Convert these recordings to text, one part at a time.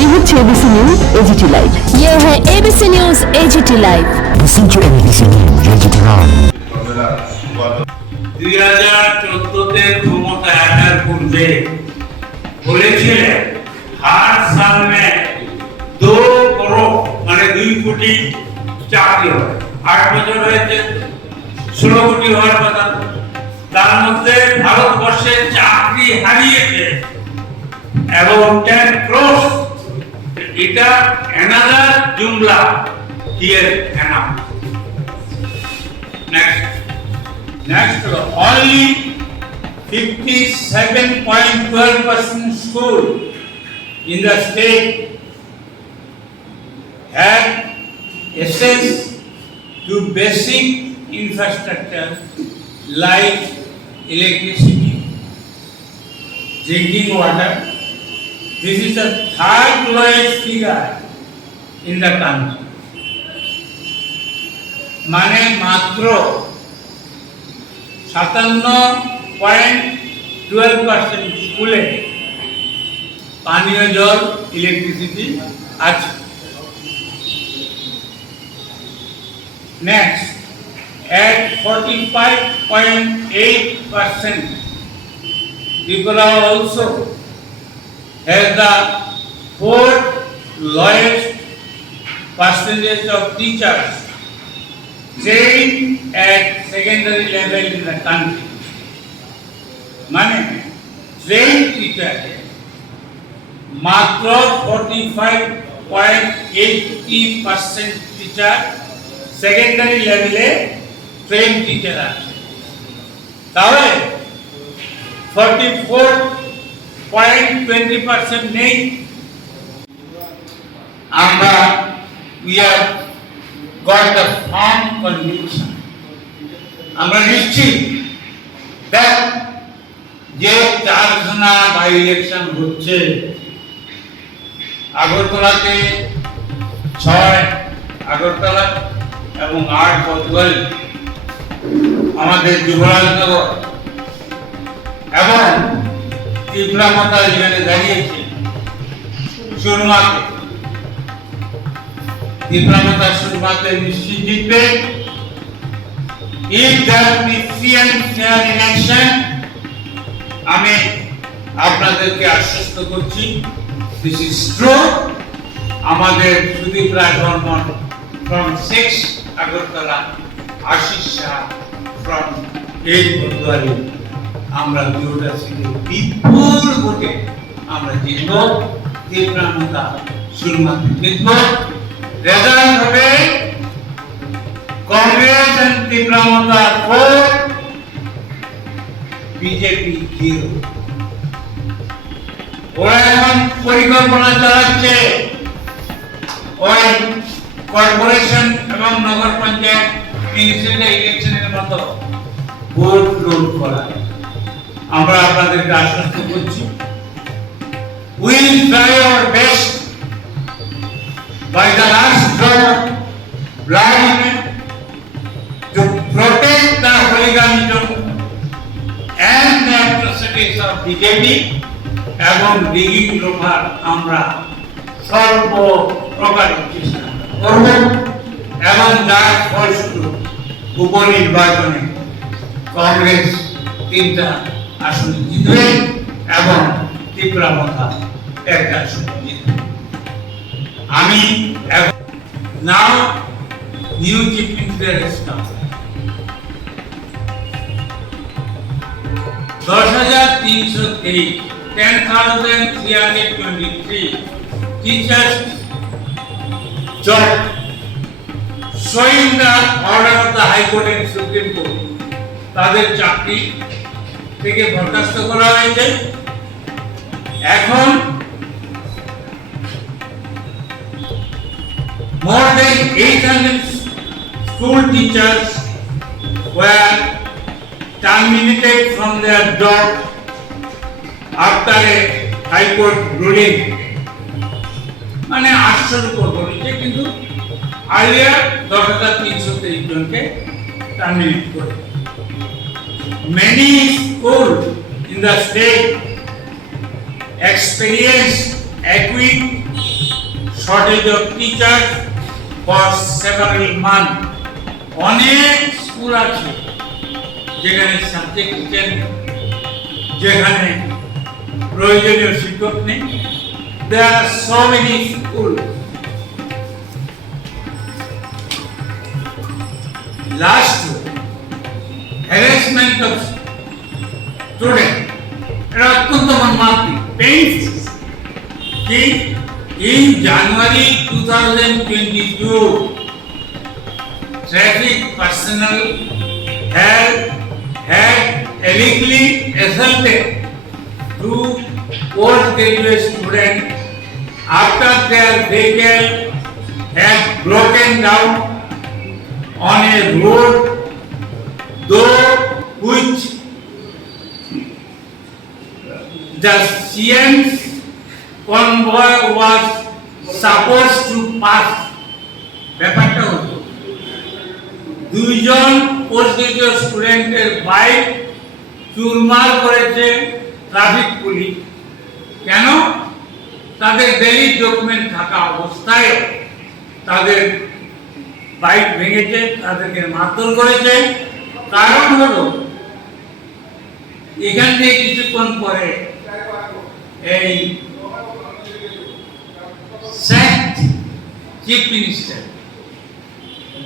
এই হচ্ছে ABC news AGT live. ये है ABC news AGT live. Listen to ABC News Digital Live. 2014 ক্ষমতা আসার পূর্বে বলেছিলেন हर साल में 2 करोड़ মানে 2 কোটি চাকরি হবে। 8 বছর হয়েছে 16 কোটি হওয়ার কথা। তার মধ্যে ভারতবর্ষে চাকরি হারিয়েছে এবং 10 crore। এটা another jumla here announced. Next, only 57.12% school in the state have access to basic infrastructure like electricity, drinking water. This is the third lowest figure in the country. মানে মাত্র 57.12% স্কুলে পানীয় জল ইলেকট্রিসিটি আছে। Next, at 45.8%, Tripura also has the fourth lowest percentage of teachers trained at secondary level in the country. মানে trained teacher মাত্র 45.80% teacher secondary লেভেলে trend teacher আছে। তাহলে 44.20% নেই। আমরা we have got the firm conviction, আমরা নিশ্চিত that যে 4খানা বাই ইলেকশন হচ্ছে আগরতলাতে 6 আগরতলা এবং 8 বদল আমাদের যুবরাজনগর এবং তীব্রামতা যেখানে দাঁড়িয়েছে সুরমাতে তীব্রামতা সুরমাতে নিশ্চিত জিতবে। If there be free and fair election, আমি আপনাদেরকে আশ্বস্ত করছি this is true. আমাদের সুদীপ রায় বর্মন from 6 আগরতলা, আশিস শাহ from 8 বদুয়ারি, আমরা দুটো সিটে বিপুল ভোটে আমরা জিতব। তীব্রামতা সুরমাতে জিতব। রেজাল্ট হবে কংগ্রেস এন্ড তীব্রামতা 4, বিজেপি 0। ওরা এখন পরিকল্পনা চালাচ্ছে ওই কর্পোরেশন এবং নগর পঞ্চায়েত মিউনিসিপ্যাল ইলেকশনের মতো ভোট লুট করা। আমরা আপনাদেরকে আশ্বস্ত করছি we will try our best by the last drop of blood to protect the hooliganism and the atrocities of BJP এবং রিগিং লোভার আমরা সর্ব প্রকারের চেষ্টা করব এবং যার ফলস্বরূপ উপনির্বাচনে কংগ্রেস 3টা আসন জিতবে এবং তীব্রামতা 1টা আসন জিতবে। আমি নাও নিউ চিফ মিনিস্টারের staff 10,323 10,323 teachers job showing the order of the High Court and Supreme Court তাদের চাকরি থেকে বরখাস্ত করা হয়েছে। এখন more than 800 school teachers were terminated from their job after a High Court ruling. মানে 800 উপর বলেছে, কিন্তু earlier 10,323 জনকে terminate করে। Many schools in the state experienced acute shortage of teachers for several months. অনেক স্কুল আছে যেখানে সাবজেক্ট টিচার নেই, যেখানে প্রয়োজনীয় শিক্ষক নেই। There are so many schools. Last year, harassment of students, এটা অত্যন্ত মর্মান্তিক, painful. In January 2022, traffic personnel had illegally assaulted two postgraduate students after their vehicle had broken down on a road though which the CN's convoy was supposed to pass. ব্যাপারটা হলো দুইজন post graduate স্টুডেন্টের bike চুরমার করেছে traffic police. কেন? তাদের valid document থাকা অবস্থায় তাদের বাইক ভেঙেছে, তাদেরকে মারধর করেছে। কারণ হলো এখান থেকে কিছুক্ষণ পরে এই sacked chief minister,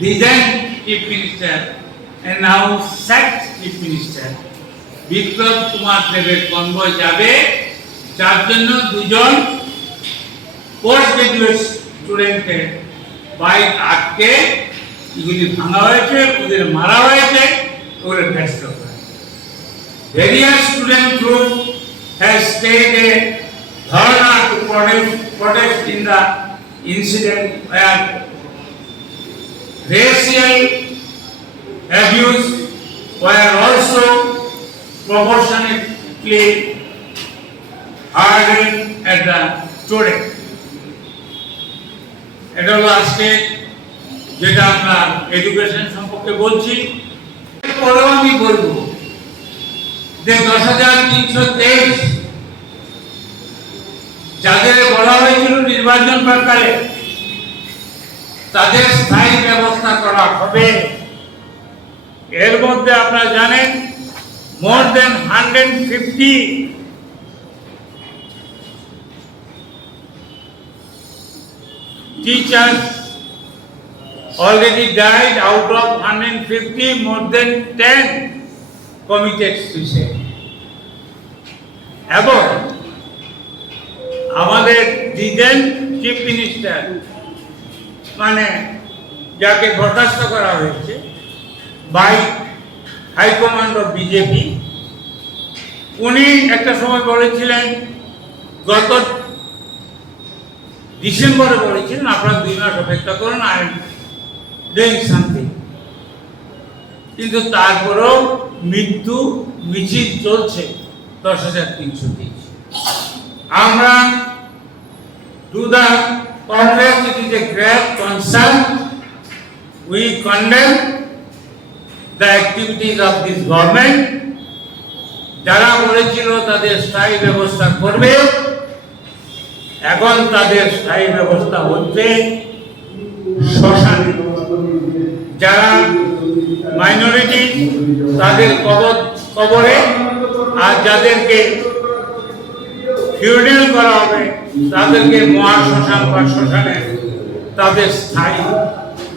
the then chief minister and now sacked chief minister Biplab Kumar দেবের কনভয় যাবে, যার জন্য দুজন পোস্ট গ্রাজুয়েট স্টুডেন্টের বাইক আটকে এগুলি ভাঙা হয়েছে, ওদের মারা হয়েছে, ওগুলো ব্যস্ত করা। Various student group has stayed a dharna to protest in the incident where racial abuse were also proportionately hardened at the student. এটা হলো আজকে যেটা আমরা এডুকেশন সম্পর্কে বলছি। পরেও আমি বলবো যে 10,323 যাদের বলা হয়েছিল নির্বাচন প্রকারে তাদের স্থায়ী ব্যবস্থা করা হবে। এর মধ্যে আপনারা জানেন more than 150 teachers already died. Out of 150, more than 10 committed suicide. এবং আমাদের দিদেন চিফ মিনিস্টার মানে যাকে বরখাস্ত করা হয়েছে বাই হাইকমান্ড অফ বিজেপি, উনি একটা সময় বলেছিলেন, গত ডিসেম্বরে বলেছিলেন আপনারা 2 মাস অপেক্ষা করুন, আই এম ডুইং সামথিং। কিন্তু তারপরেও মৃত্যু মিছিল চলছে 10,323। আমরা to the Congress, it is a great concern. We condemn the activities of this government. যারা বলেছিল তাদের স্থায়ী ব্যবস্থা করবে, এখন তাদের স্থায়ী ব্যবস্থা হচ্ছে শ্মশানে। যারা মাইনরিটি তাদের কবরে, আর যাদেরকে ফিউডাল করা হবে তাদেরকে মহাশ্মশান বা শ্মশানে তাদের স্থায়ী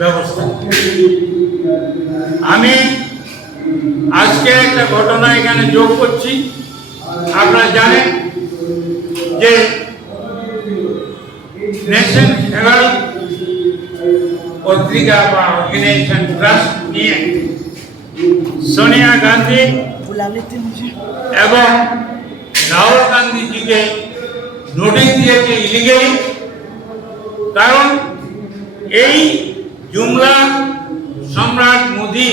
ব্যবস্থা। আমি আজকে একটা ঘটনা এখানে যোগ করছি। আপনারা জানেন যে নেশন হেরাল্ড পত্রিকা বা অর্গানাইজেশন ট্রাস্ট নিয়ে সোনিয়া গান্ধী এবং রাহুল গান্ধীজিকে নোটিশ দিয়েছে ইলিগালি। কারণ এই জুমলা সম্রাট মোদি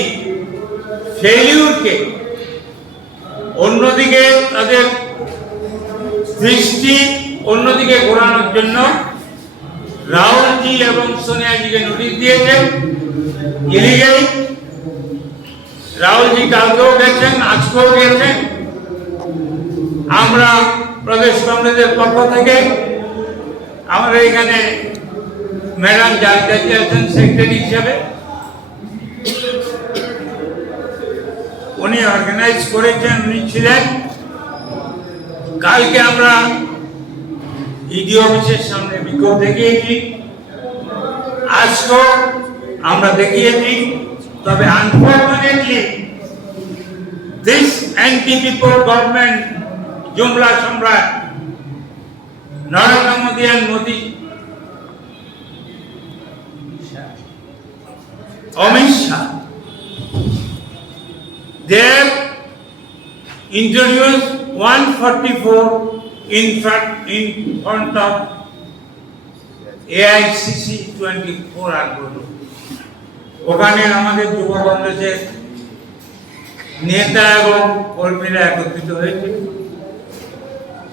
ফেলিউরকে অন্যদিকে তাদের দৃষ্টি অন্যদিকে ঘোরানোর জন্য রাহুলজি এবং সোনিয়াজিকে নোটিশ দিয়েছেন ইলিগালি। রাহুলজি কালকেও গেছেন, আজকেও গেছেন। আমরা প্রদেশ কংগ্রেসের পক্ষ থেকে আমাদের এখানে ম্যাডাম জালকাজি আছেন সেক্রেটারি হিসেবে, উনি অর্গানাইজ করেছেন, উনি ছিলেন। কালকে আমরা ইডি অফিসের সামনে বিক্ষোভ দেখিয়েছি, আজকেও আমরা দেখিয়েছি। তবে unfortunately this anti people government, জুমলা সম্রাট Narendra Modi and Modi, Amit Shah, they have introduced 144 in front of AICC 24 আন্দোলন। ওখানে আমাদের যুব কংগ্রেসের নেতা এবং কর্মীরা একত্রিত হয়েছে,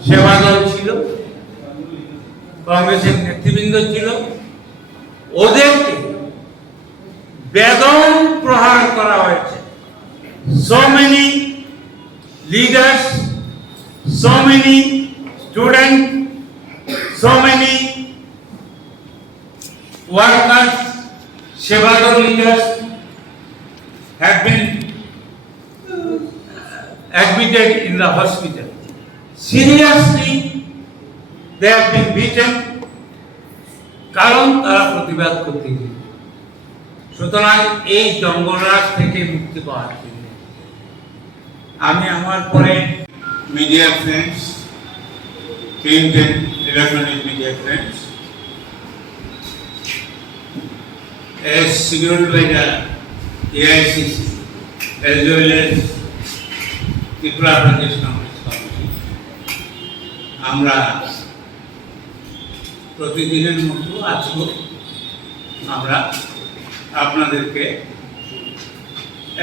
সেবা দল ছিল, কংগ্রেসের নেতৃবৃন্দ ছিল। ওদেরকে বেদম প্রহার করা হয়েছে। So many leaders, so many students, so many workers, Shevadar leaders have been admitted in the hospital. Seriously, they have been beaten, কারণ তারা প্রতিবাদ করতে গিয়ে। সুতরাং এই জঙ্গলরাজ থেকে মুক্তি পাওয়ার জন্য আমি আমার পরে media friends, print and electronic media friends, as scheduled by the AICC as well as Tripura Pradesh Congress Committee, আমরা প্রতিদিনের মতো আজকে আমরা আপনাদেরকে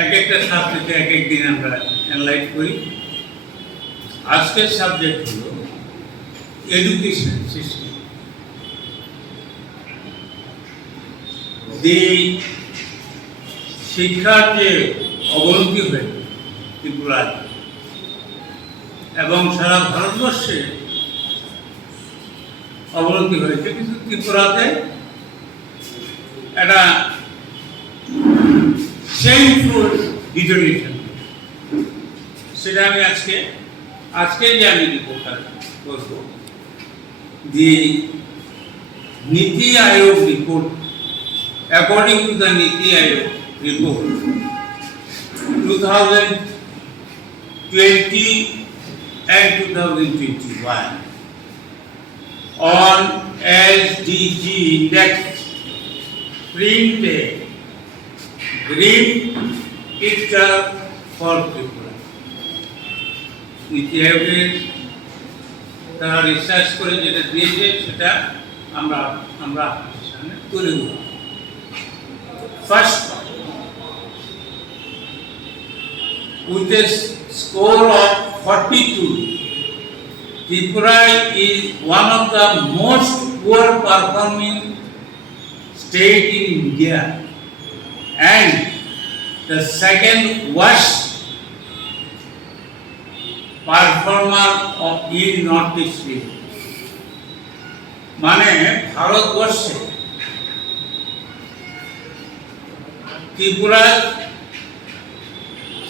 এক একটা সাবজেক্টে এক এক দিন আমরা এনলাইট করি। আজকের সাবজেক্ট হলো এডুকেশন সিস্টেম। শিক্ষার যে অবনতি হয়েছে ত্রিপুরায় এবং সারা ভারতবর্ষে অবনতি হয়েছে, কিন্তু ত্রিপুরাতে একটা shameful deterioration, সেটা আমি আজকে যে আমি রিপোর্টটা করব, দি নীতি আয়োগ রিপোর্ট, according to the নীতি আয়োগ report 2020 and 2021 on SDG index printed green picture for people. নীতি আয়োগের তারা রিসার্চ করে যেটা দিয়েছে সেটা আমরা আপনাদের সামনে তুলে ধরব। First, with a score of 42, Tripura is one of the most poor performing state in India and the second worst performer in Northeast region. মানে ভারতবর্ষে ত্রিপুরা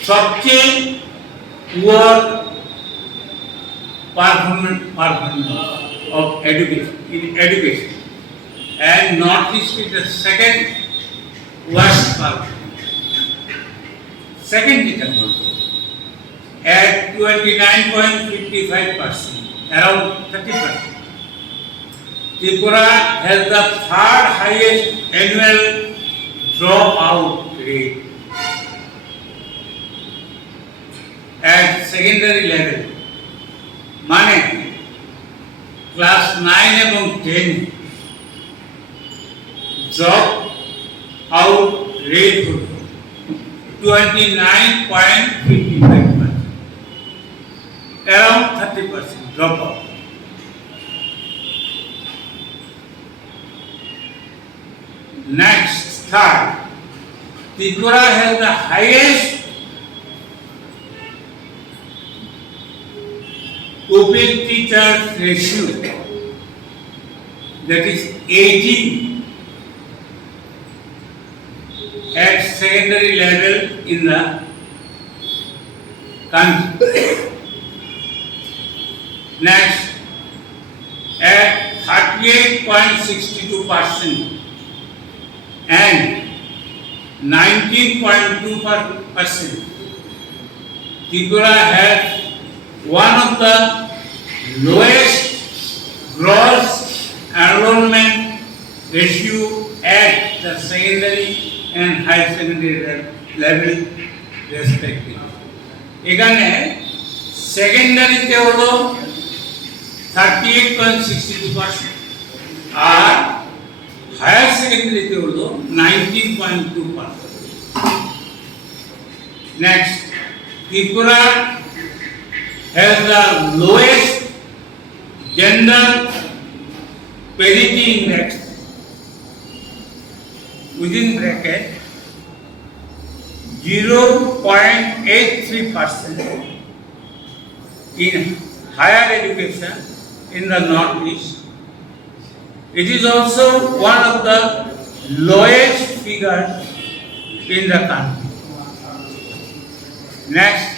সবচেয়ে poor performance of education and Northeast is the second worst performance. Second example, at 29.55%, around 30%. Tripura has the third highest annual dropout rate at secondary level. মানে class 9 এবং 10 drop out rate হলো 29.55%, around 30% drop out. Next, third, Tripura has the highest pupil teacher ratio, that is 18 at secondary level in the country. Next, at 38.62% and 19.2%. Tripura has one of the lowest gross enrollment ratio at the secondary and higher secondary level respectively. এখানে সেকেন্ডারিতে হলো 38.62% আর higher সেকেন্ডারিতে হলো 19.2%. Next, Tripura has the lowest gender parity index within bracket 0.83% in higher education in the Northeast. It is also one of the lowest figures in the country. Next.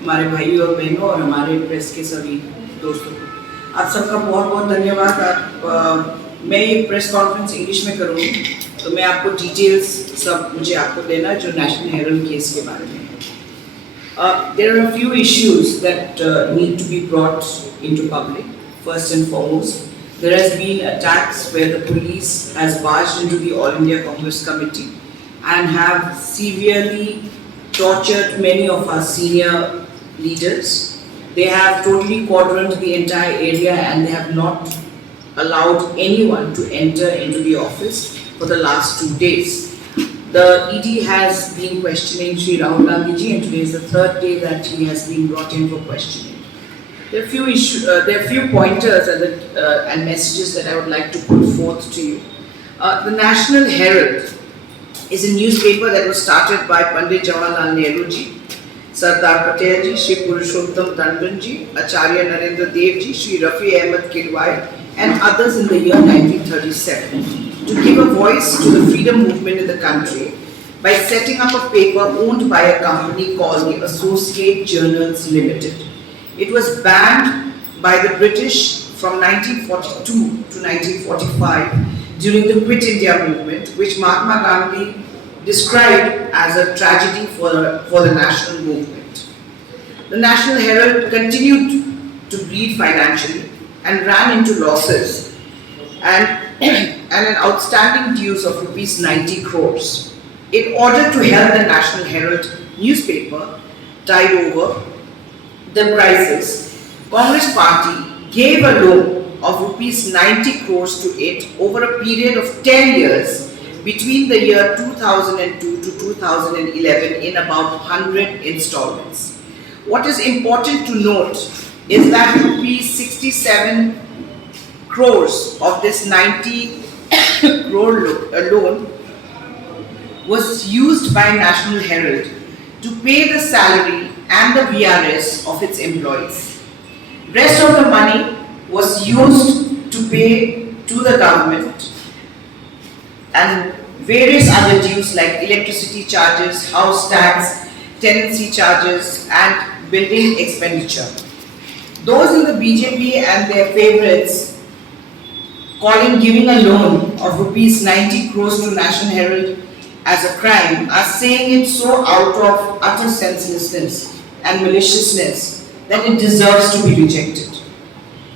हमारे भाइयों और बहनों और हमारे press के सभी दोस्तों को आप सबका बहुत बहुत धन्यवाद। मैं ये प्रेस कॉन्फ्रेंस इंग्लिश में करूँगी तो मैं आपको डिटेल्स सब मुझे आपको देना जो नेशनल हेरल्ड केस के बारे में है। There are a few issues that need to be brought into public. First and foremost, there has been attacks where the police has barged into the All India Congress Committee and have severely tortured many of our senior leaders. They have totally quadranted the entire area and they have not allowed anyone to enter into the office for the last 2 days. The ED has been questioning Sri Rahul Gandhi ji and today is the third day that he has been brought in for questioning. There are few pointers and messages that I would like to put forth to you. The National Herald is a newspaper that was started by Pandit Jawaharlal Nehru ji, Sardar Patel ji, Shri Purushottam Tandon ji, Acharya Narendra Dev ji, Shri Rafi Ahmed Kidwai and others in the year 1937 to give a voice to the freedom movement in the country by setting up a paper owned by a company called the Associate Journals Limited. It was banned by the British from 1942 to 1945 during the Quit India movement, which Mahatma Gandhi described as a tragedy for the national movement. The National Herald continued to bleed financially and ran into losses and an outstanding dues of rupees 90 crores. In order to help the National Herald newspaper tide over the crisis, Congress Party gave a loan of rupees 90 crores to it over a period of 10 years between the year 2002 to 2011 in about 100 installments. What is important to note is that rupees 67 crores of this 90 crore loan was used by National Herald to pay the salary and the VRS of its employees. Rest of the money was used to pay to the government and various other dues like electricity charges, house tax, tenancy charges and building expenditure. Those in the BJP and their favorites calling giving a loan of rupees 90 crores to National Herald as a crime are saying it so out of utter senselessness and maliciousness that it deserves to be rejected.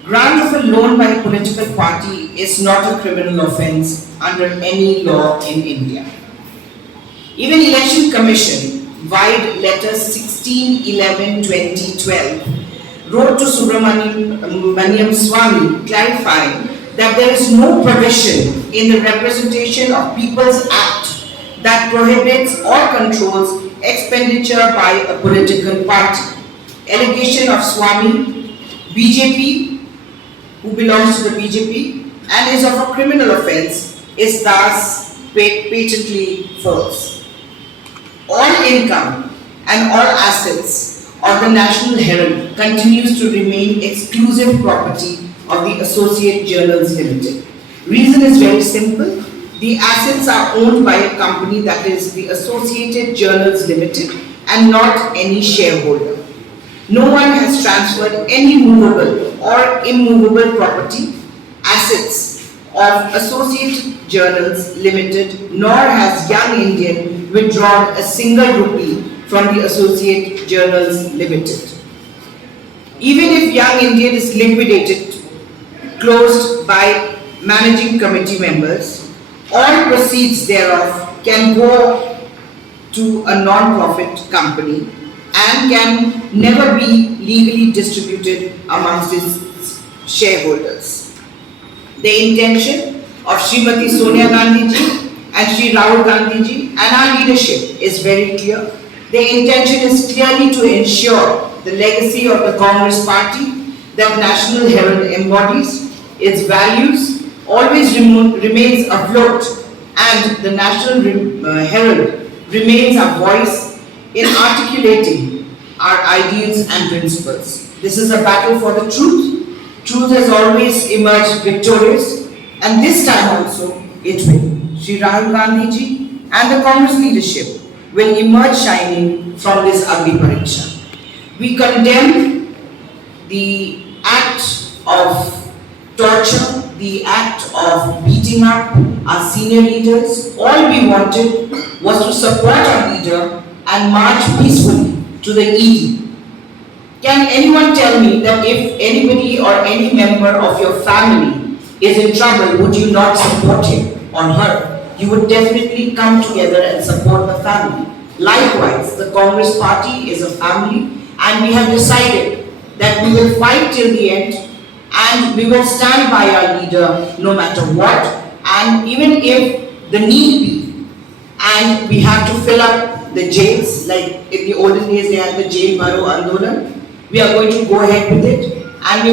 Grant of a loan by a political party is not a criminal offence under any law in India. Even Election Commission, vide letter 16/11/2012, wrote to Subramaniam Swamy clarifying that there is no provision in the Representation of People's Act that prohibits or controls expenditure by a political party. Allegation of Swamy, BJP, who belongs to the BJP and is of a criminal offence, is thus patently false. All income and all assets of the National Herald continues to remain exclusive property of the Associate Journals Limited. Reason is very simple. The assets are owned by a company that is the Associated Journals Limited and not any shareholder. No one has transferred any movable or immovable property, assets of Associated Journals Limited, nor has Young Indian withdrawn a single rupee from the Associated Journals Limited. Even if Young Indian is liquidated, closed by managing committee members, all proceeds thereof can go to a non-profit company and can never be legally distributed amongst its shareholders. The intention of Srimati Sonia Gandhi ji and Shri Rahul Gandhi ji and our leadership is very clear. The intention is clearly to ensure the legacy of the Congress Party that National Herald embodies, its values always remains afloat, and the National Herald remains our voice in articulating our ideals and principles. This is a battle for the truth. Truth has always emerged victorious, and this time also it will. Shri Rahul Gandhi ji and the Congress leadership will emerge shining from this Agni Pariksha. We condemn the act of torture, the act of beating up our senior leaders. All we wanted was to support our leader and march peacefully to the ED. Can anyone tell me that if anybody or any member of your family is in trouble, would you not support him or her? You would definitely come together and support the family. Likewise, the Congress Party is a family, and we have decided that we will fight till the end, and we will stand by our leader no matter what, and even if the need be, and we have to fill up the jails, like in the olden days they had the jail bharo andolan, we are going to go ahead with it, and we